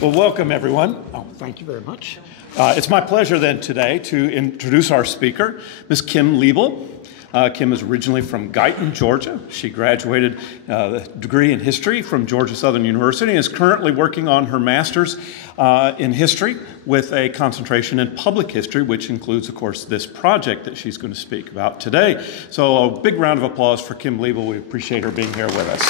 Well, welcome everyone. Oh, thank you very much. It's my pleasure then today to introduce our speaker, Ms. Kim Liebl. Kim is originally from Guyton, Georgia. She graduated a degree in history from Georgia Southern University and is currently working on her master's in history with a concentration in public history, which includes, of course, this project that she's going to speak about today. So a big round of applause for Kim Liebl. We appreciate her being here with us.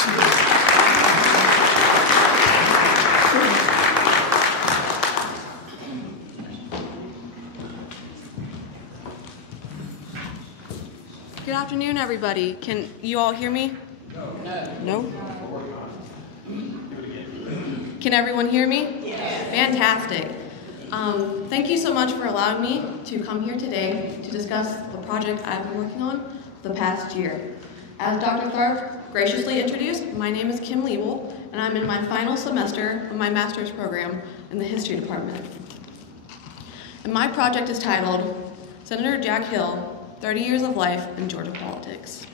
Good afternoon, everybody. Can you all hear me? No? Can everyone hear me? Yes. Fantastic. Thank you so much for allowing me to come here today to discuss the project I've been working on the past year. As Dr. Tharp graciously introduced, my name is Kim Liebl, and I'm in my final semester of my master's program in the history department. And my project is titled Senator Zac Hill, 30 Years of Life in Georgia Politics.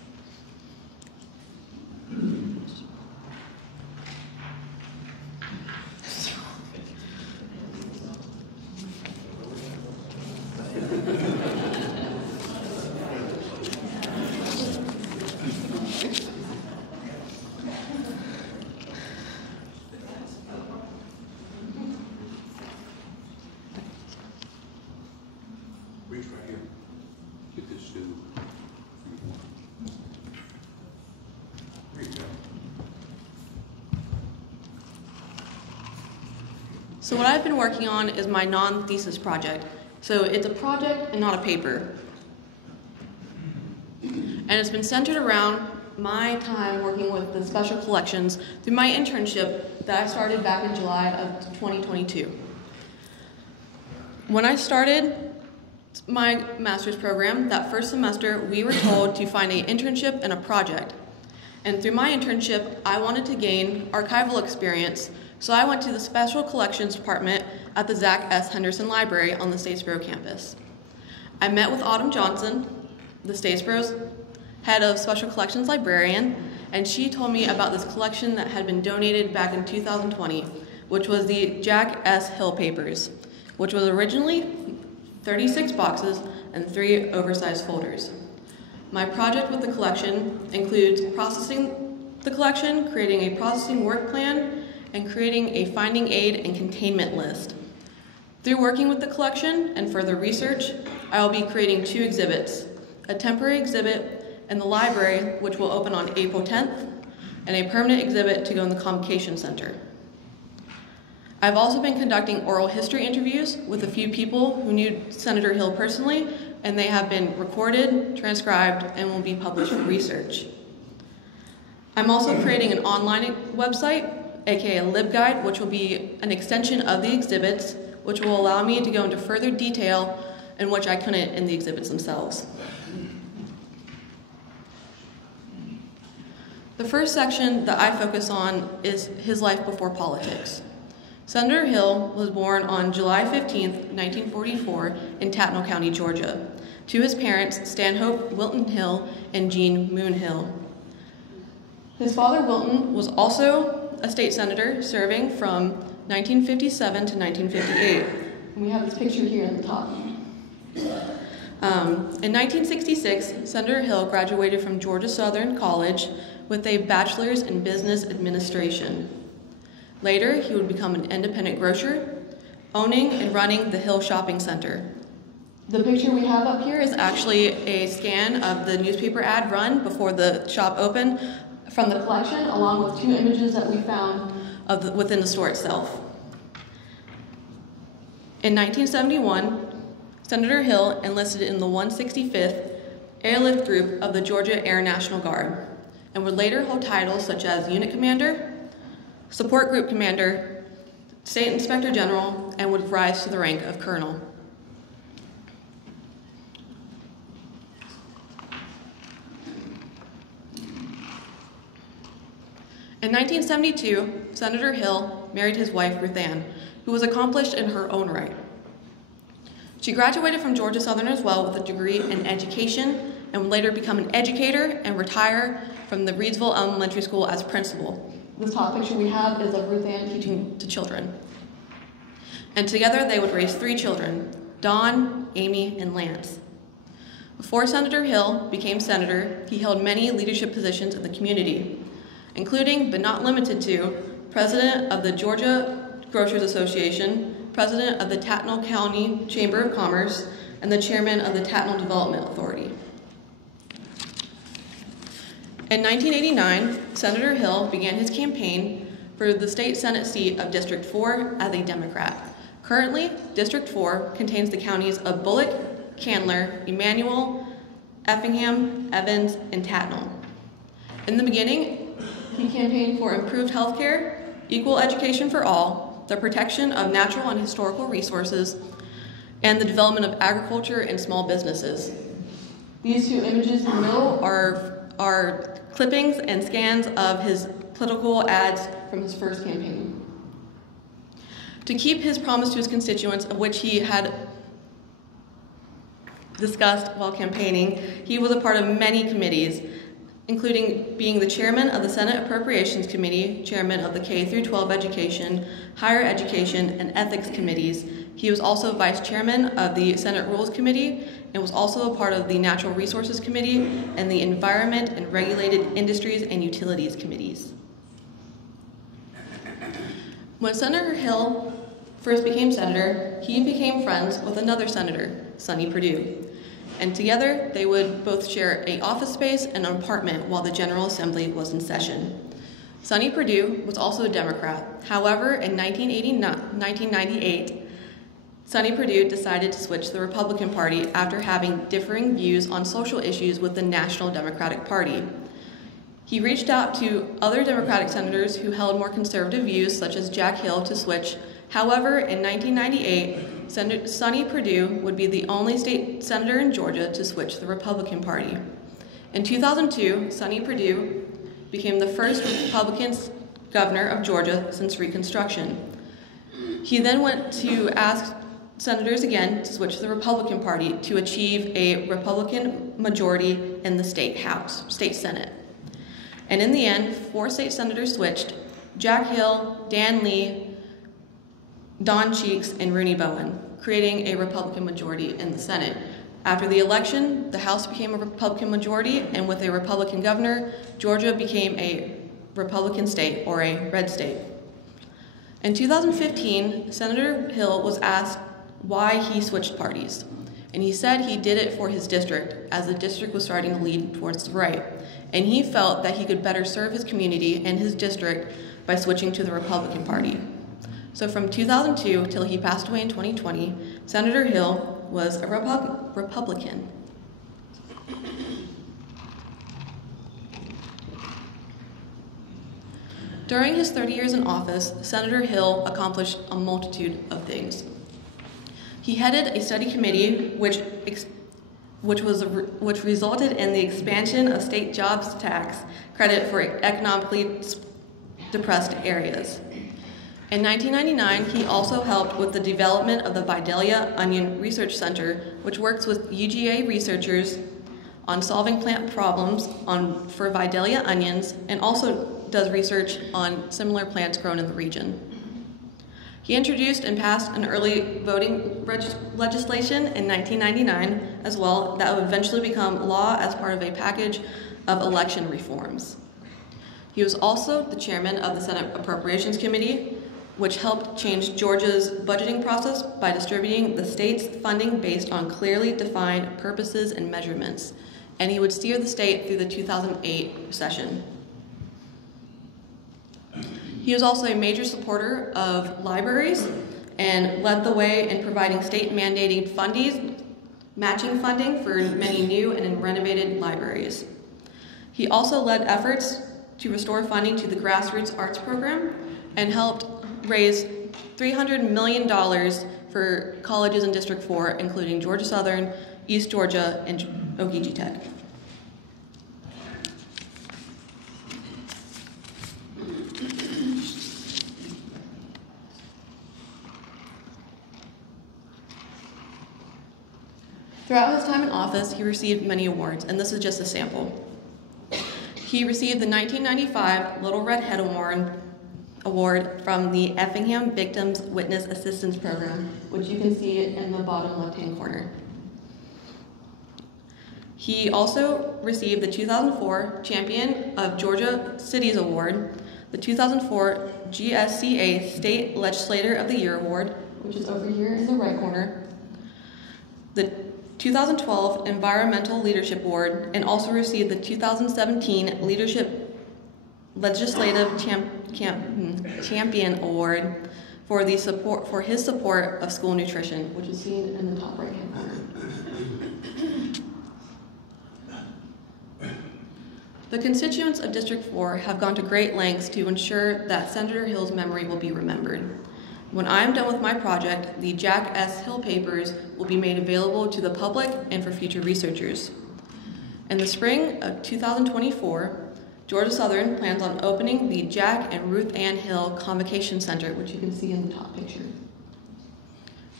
Reach right here. Get this to. There you go. So what I've been working on is my non-thesis project. So it's a project and not a paper. And it's been centered around my time working with the special collections through my internship that I started back in July of 2022. When I started my master's program, that first semester, we were told to find an internship and a project. And through my internship, I wanted to gain archival experience, so I went to the Special Collections Department at the Zac S Henderson Library on the Statesboro campus. I met with Autumn Johnson, the Statesboro's head of Special Collections librarian, and she told me about this collection that had been donated back in 2020, which was the Zac S Hill papers, which was originally 36 boxes and 3 oversized folders. My project with the collection includes processing the collection, creating a processing work plan, and creating a finding aid and containment list. Through working with the collection and further research, I will be creating 2 exhibits, a temporary exhibit in the library, which will open on April 10th, and a permanent exhibit to go in the Convocation Center. I've also been conducting oral history interviews with a few people who knew Senator Hill personally, and they have been recorded, transcribed, and will be published for research. I'm also creating an online website, aka a LibGuide, which will be an extension of the exhibits, which will allow me to go into further detail in which I couldn't in the exhibits themselves. The first section that I focus on is his life before politics. Senator Hill was born on July 15, 1944 in Tattnall County, Georgia, to his parents, Stanhope Wilton Hill and Jean Moon Hill. His father, Wilton, was also a state senator, serving from 1957 to 1958. And we have this picture here at the top. In 1966, Senator Hill graduated from Georgia Southern College with a bachelor's in business administration. Later, he would become an independent grocer, owning and running the Hill Shopping Center. The picture we have up here is actually a scan of the newspaper ad run before the shop opened from the collection, along with 2 images that we found within the store itself. In 1971, Senator Hill enlisted in the 165th Airlift Group of the Georgia Air National Guard, and would later hold titles such as Unit Commander, Support Group Commander, State Inspector General, and would rise to the rank of Colonel. In 1972, Senator Hill married his wife, Ruth Ann, who was accomplished in her own right. She graduated from Georgia Southern as well with a degree in education and would later become an educator and retire from the Reedsville Elementary School as principal. This top picture we have is of Ruth Ann teaching to children. And together they would raise 3 children, Dawn, Amy, and Lance. Before Senator Hill became senator, he held many leadership positions in the community, including, but not limited to, president of the Georgia Grocers Association, president of the Tattnall County Chamber of Commerce, and the chairman of the Tattnall Development Authority. In 1989, Senator Hill began his campaign for the state Senate seat of District 4 as a Democrat. Currently, District 4 contains the counties of Bullock, Candler, Emmanuel, Effingham, Evans, and Tattnall. In the beginning, he campaigned for improved health care, equal education for all, the protection of natural and historical resources, and the development of agriculture and small businesses. These 2 images in the middle are clippings and scans of his political ads from his first campaign. To keep his promise to his constituents, of which he had discussed while campaigning, he was a part of many committees, including being the chairman of the Senate Appropriations Committee, chairman of the K-12 Education, Higher Education, and Ethics Committees. He was also vice chairman of the Senate Rules Committee and was also a part of the Natural Resources Committee and the Environment and Regulated Industries and Utilities Committees. When Senator Hill first became senator, he became friends with another senator, Sonny Perdue. And together, they would both share an office space and an apartment while the General Assembly was in session. Sonny Perdue was also a Democrat. However, in 1998, Sonny Perdue decided to switch to the Republican Party after having differing views on social issues with the National Democratic Party. He reached out to other Democratic senators who held more conservative views, such as Jack Hill, to switch. However, in 1998, Sonny Perdue would be the only state senator in Georgia to switch to the Republican Party. In 2002, Sonny Perdue became the first Republican governor of Georgia since Reconstruction. He then went to ask senators again to switch to the Republican Party to achieve a Republican majority in the state Senate. And in the end, 4 state senators switched: Jack Hill, Dan Lee, Don Cheeks, and Rooney Bowen, creating a Republican majority in the Senate. After the election, the House became a Republican majority, and with a Republican governor, Georgia became a Republican state, or a red state. In 2015, Senator Hill was asked why he switched parties, and he said he did it for his district, as the district was starting to lean towards the right, and he felt that he could better serve his community and his district by switching to the Republican Party. So from 2002 till he passed away in 2020, Senator Hill was a Republican. During his 30 years in office, Senator Hill accomplished a multitude of things. He headed a study committee which resulted in the expansion of state jobs tax credit for economically depressed areas. In 1999, he also helped with the development of the Vidalia Onion Research Center, which works with UGA researchers on solving plant problems for Vidalia onions, and also does research on similar plants grown in the region. He introduced and passed an early voting legislation in 1999 as well that would eventually become law as part of a package of election reforms. He was also the chairman of the Senate Appropriations Committee, which helped change Georgia's budgeting process by distributing the state's funding based on clearly defined purposes and measurements, and he would steer the state through the 2008 recession. He was also a major supporter of libraries and led the way in providing state-mandated matching funding for many new and renovated libraries. He also led efforts to restore funding to the Grassroots Arts Program and helped raise $300 million for colleges in District 4, including Georgia Southern, East Georgia, and Ogeechee Tech. Throughout his time in office, he received many awards, and this is just a sample. He received the 1995 Little Red Head Award Award from the Effingham Victims Witness Assistance Program, which you can see in the bottom left-hand corner. He also received the 2004 Champion of Georgia Cities Award, the 2004 GSCA State Legislator of the Year Award, which is over here in the right corner, the 2012 Environmental Leadership Award, and also received the 2017 Legislative Champion Award for his support of school nutrition, which is seen in the top right-hand corner. The constituents of District 4 have gone to great lengths to ensure that Senator Hill's memory will be remembered. When I am done with my project, the Zac S. Hill papers will be made available to the public and for future researchers. In the spring of 2024, Georgia Southern plans on opening the Jack and Ruth Ann Hill Convocation Center, which you can see in the top picture.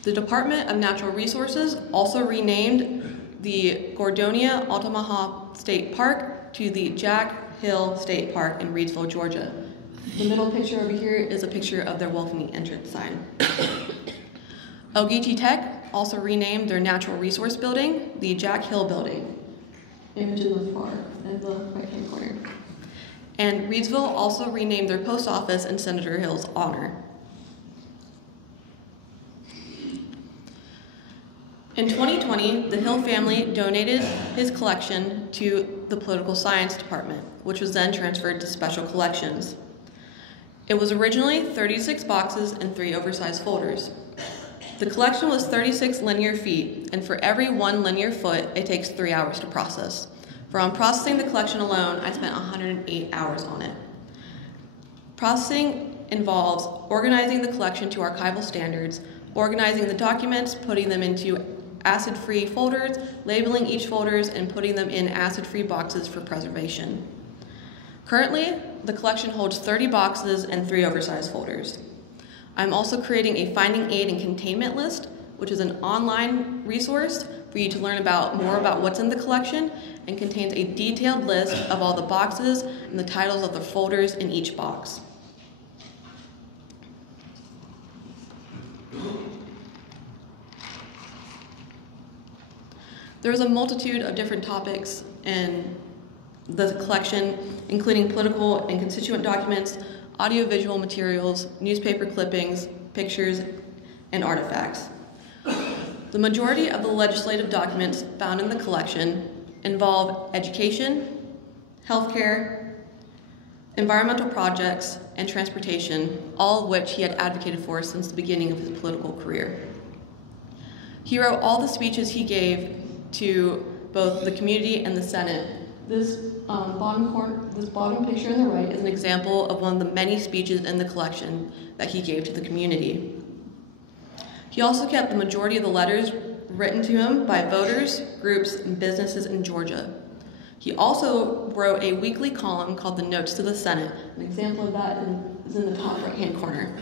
The Department of Natural Resources also renamed the Gordonia-Altamaha State Park to the Jack Hill State Park in Reedsville, Georgia. The middle picture over here is a picture of their welcoming entrance sign. Ogeechee Tech also renamed their natural resource building the Jack Hill Building, image in the far in the right-hand corner. And Reedsville also renamed their post office in Senator Hill's honor. In 2020, the Hill family donated his collection to the Political Science Department, which was then transferred to Special Collections. It was originally 36 boxes and 3 oversized folders. The collection was 36 linear feet, and for every 1 linear foot, it takes 3 hours to process. On processing the collection alone, I spent 108 hours on it. Processing involves organizing the collection to archival standards, organizing the documents, putting them into acid-free folders, labeling each folders, and putting them in acid-free boxes for preservation. Currently, the collection holds 30 boxes and 3 oversized folders. I'm also creating a finding aid and containment list, which is an online resource for you to learn more about what's in the collection, and contains a detailed list of all the boxes and the titles of the folders in each box. There's a multitude of different topics in the collection, including political and constituent documents, audiovisual materials, newspaper clippings, pictures, and artifacts. The majority of the legislative documents found in the collection involve education, healthcare, environmental projects, and transportation, all of which he had advocated for since the beginning of his political career. He wrote all the speeches he gave to both the community and the Senate. This bottom picture on the right is an example of one of the many speeches in the collection that he gave to the community. He also kept the majority of the letters written to him by voters, groups, and businesses in Georgia. He also wrote a weekly column called the Notes to the Senate. An example of that is in the top right-hand corner,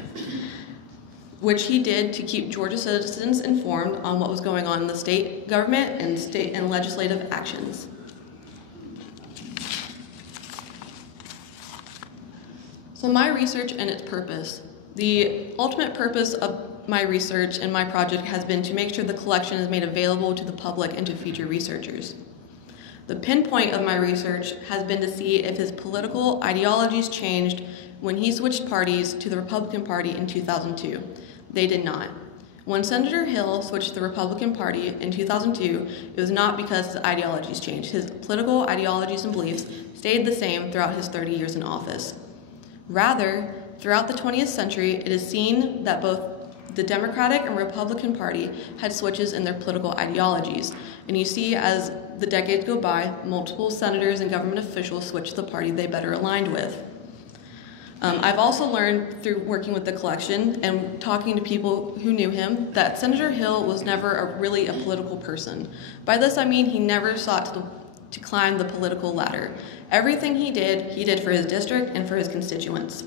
which he did to keep Georgia citizens informed on what was going on in the state government and state and legislative actions. So my research and its purpose. The ultimate purpose of my research and my project has been to make sure the collection is made available to the public and to future researchers. The pinpoint of my research has been to see if his political ideologies changed when he switched parties to the Republican Party in 2002. They did not. When Senator Hill switched to the Republican Party in 2002, it was not because his ideologies changed. His political ideologies and beliefs stayed the same throughout his 30 years in office. Rather, throughout the 20th century, it is seen that both the Democratic and Republican Party had switches in their political ideologies. And you see, as the decades go by, multiple senators and government officials switch to the party they better aligned with. I've also learned through working with the collection and talking to people who knew him that Senator Hill was never really a political person. By this I mean he never sought to climb the political ladder. Everything he did for his district and for his constituents.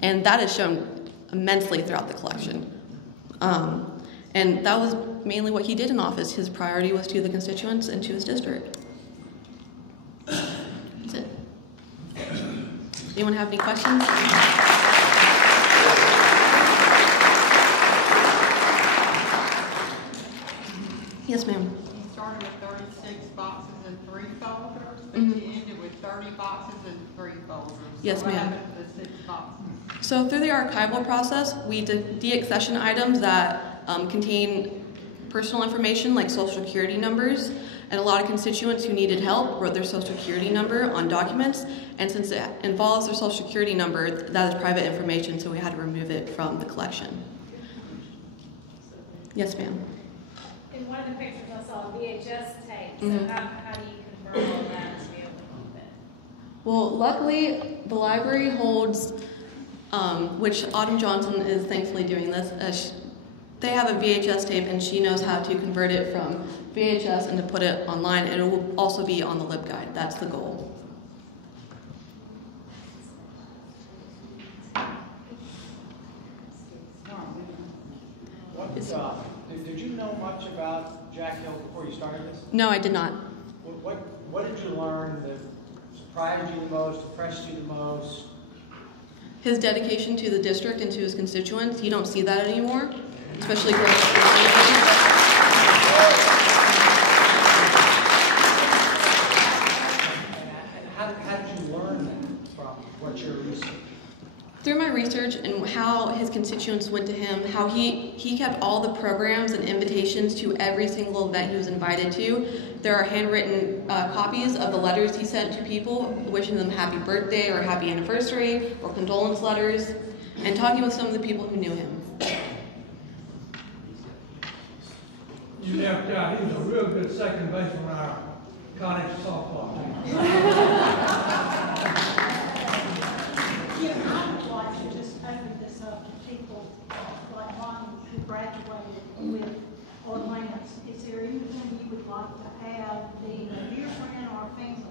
And that is shown immensely throughout the collection. And that was mainly what he did in office. His priority was to the constituents and to his district. That's it. Anyone have any questions? Yes, ma'am. You started with 36 boxes and 3 folders, but Mhm. you ended with 30 boxes and 3 folders. Yes, So what ma'am. happened to the 6 boxes? So through the archival process, we de-accession items that contain personal information like social security numbers, and a lot of constituents who needed help wrote their social security number on documents, and since it involves their social security number, that is private information, so we had to remove it from the collection. Yes, ma'am. In one of the pictures I saw a VHS tape, so Mhm. how do you convert all that to be able to keep it? Well, luckily, the library holds, which Autumn Johnson is thankfully doing this. They have a VHS tape, and she knows how to convert it from VHS and to put it online, and it will also be on the LibGuide. That's the goal. Did you know much about Jack Hill before you started this? No, I did not. What did you learn that surprised you the most, impressed you the most? His dedication to the district and to his constituents, you don't see that anymore, especially growing up. How did you learn that from what your research? Through my research and how his constituents went to him, how he kept all the programs and invitations to every single event he was invited to. There are handwritten copies of the letters he sent to people, wishing them happy birthday or happy anniversary or condolence letters, and talking with some of the people who knew him. You left out, he was a real good second baseman on our college softball team. Yeah, I would like to just open this up to people like Ronnie who graduated with or Lance. Is there anything you would like to add, being a dear friend or a family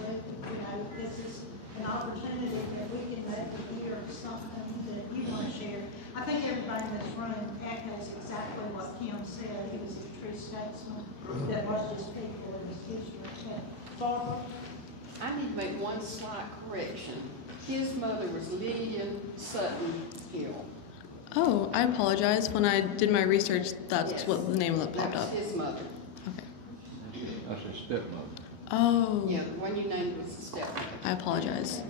member? You know, this is an opportunity that we can maybe hear something that you want to share. I think everybody in this room echoes exactly what Kim said. He was a true statesman that loved his people and his history. Barbara? I need to make one slight correction. His mother was Lillian Sutton Hill. Oh, I apologize. When I did my research, that's Yes. what the name of that popped That up. was his mother. Okay. That's his stepmother. Oh, Yeah, the one you named was his stepmother. I apologize.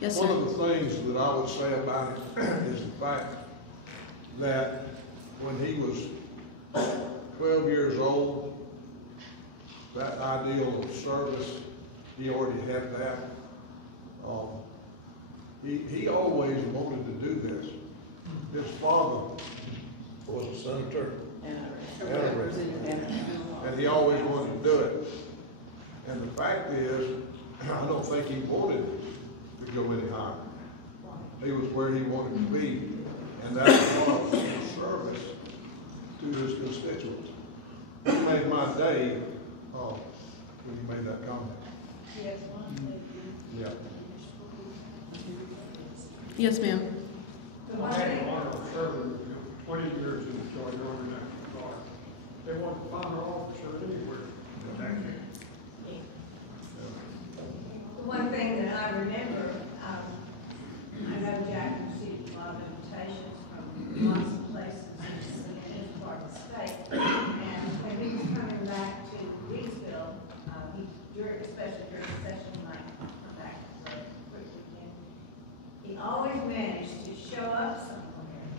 Yes, One sir. of the things that I would say about it is the fact that when he was 12 years old, that ideal of service, he already had that. He always wanted to do this. His father was a senator, and he always wanted to do it. And the fact is, I don't think he wanted to go any higher. He was where he wanted to be, and that was his service to his constituents. He made my day when you made that comment. Yes, Yeah. Yes, ma'am. I had the honor of serving 20 years in the Georgia Army National Guard. They want to find an officer anywhere back there. One thing that I remember, I know Jack received a lot of invitations from lots of places in his part of the state. And when he was coming back to Leesville, especially during the session night, come back for a quick weekend, he always managed to show up somewhere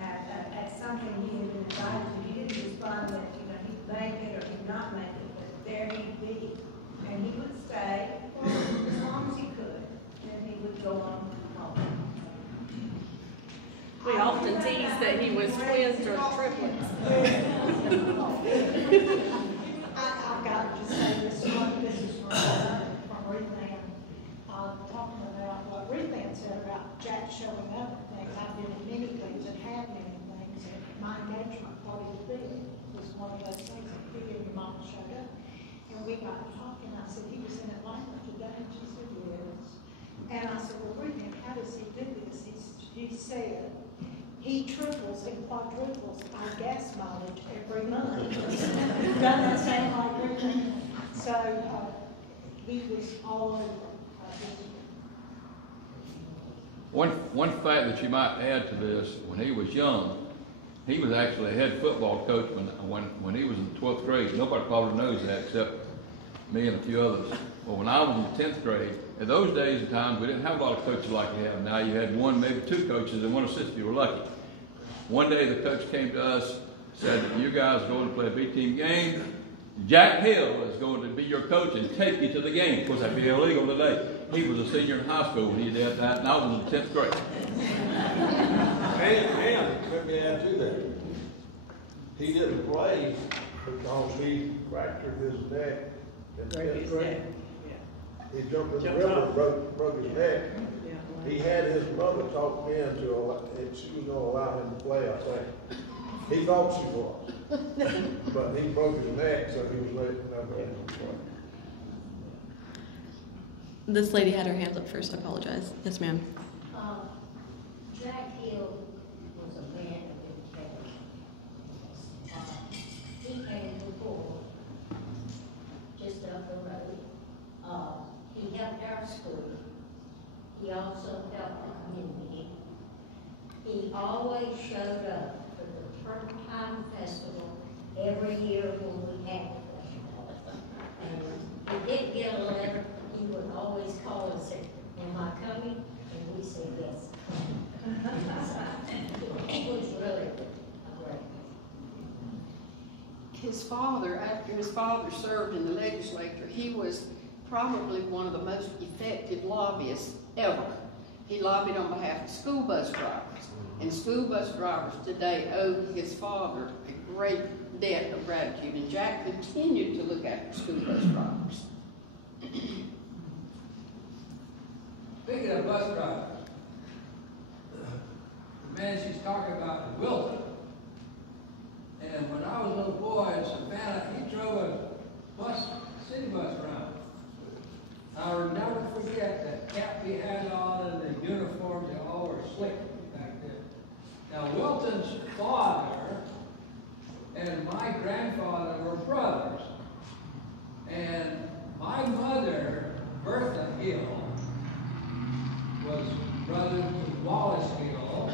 at something he had been invited to. He didn't respond that, he'd make it or he'd not make it, but there he'd be. And he would stay for as long as he could, and he would go on home. We often tease that he was twins or triplets. I've got to say this is from Ruth Ann, talking about what Ruth Ann said about Jack showing up and things. I've been in many things and had many things, and my engagement party was one of those things that he and your mom showed up. And we got talking, I said, he was in Atlanta today, and she said, yes. And I said, well, Ruth Ann, how does he do this? He said, he triples and quadruples our gas mileage every month. Doesn't that sound like Ruth Ann? So he was all over. One fact that you might add to this, when he was young, He was actually a head football coach when he was in the 12th grade. Nobody probably knows that except me and a few others. Well, when I was in the 10th grade, in those days and times, we didn't have a lot of coaches like we have now. You had one, maybe two coaches and one assistant. You were lucky. One day the coach came to us, said, you guys are going to play a B-team game. Jack Hill is going to be your coach and take you to the game. Of course, that'd be illegal today. He was a senior in high school when he did that, and I was in the 10th grade. And let me add to that. He didn't play because he fractured his neck in the 10th grade. He jumped in the river and broke his neck. He had his mother talk me into and she was going to allow him to play, I think. He thought she was. But he broke his neck, so he was late enough to play. This lady had her hands up first. I apologize. Yes, ma'am. Jack Hill was a man of integrity. He came before, just up the road. He helped our school. He also helped the community. He always showed up for the Turpentine Festival every year when we had the festival. And he did get a letter. He would always call and say, am I coming? And we said yes. It was really a great man. His father, after his father served in the legislature, he was probably one of the most effective lobbyists ever. He lobbied on behalf of school bus drivers. And school bus drivers today owe his father a great debt of gratitude. And Jack continued to look after school bus drivers. Speaking of bus drivers, the man she's talking about is Wilton. And when I was a little boy in Savannah, he drove a city bus around. I'll never forget the cap he had on and the uniforms, they all were slick back then. Now, Wilton's father and my grandfather were brothers. And my mother, Bertha Hill, was brother to Wallace Hill,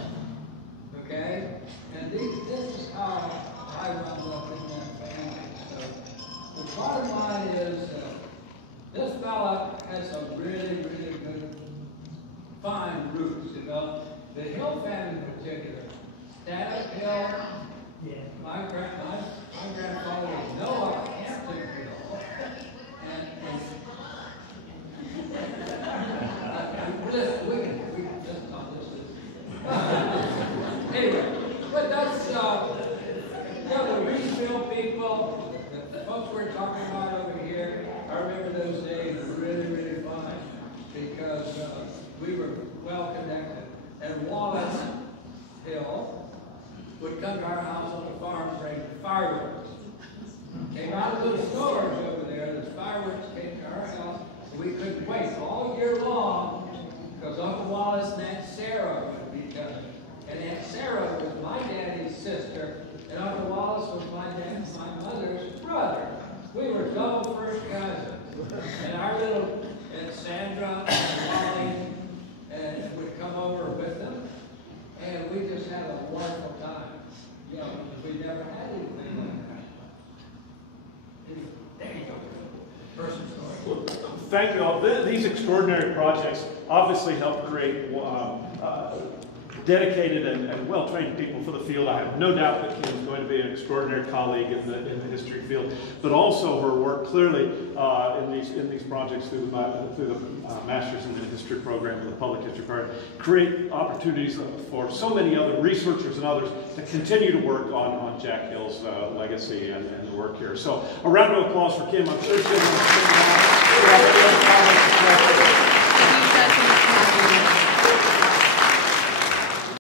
okay? And this is how I wound up in that family. So the bottom line is, this fella has some really, really good, fine roots, you know. The Hill family in particular, Static Hill, my grandfather was Noah Hampton Hill, and we can just talk this. Anyway, but that's, the Reesville people, the folks we're talking about over here, I remember those days were really, really fun because we were well connected. And Wallace Hill would come to our house on the farm to bring fireworks. Came out of those stores over there, those fireworks came to our house, and we couldn't wait all year long because Uncle Wallace and Aunt Sarah would be coming. And Aunt Sarah was my daddy's sister, and Uncle Wallace was my mother's brother. We were double first cousins. And our little Sandra and Wally would come over with them, and we just had a wonderful time. You know, we never had anything like that. There you go. Person story. Well, thank you all. These extraordinary projects obviously help create dedicated and well-trained people for the field. I have no doubt that Kim is going to be an extraordinary colleague in the history field, but also her work clearly in these projects through the Masters in the History program and the Public History program create opportunities for so many other researchers and others to continue to work on Jack Hill's legacy and the work here. So a round of applause for Kim. I'm sure she's going to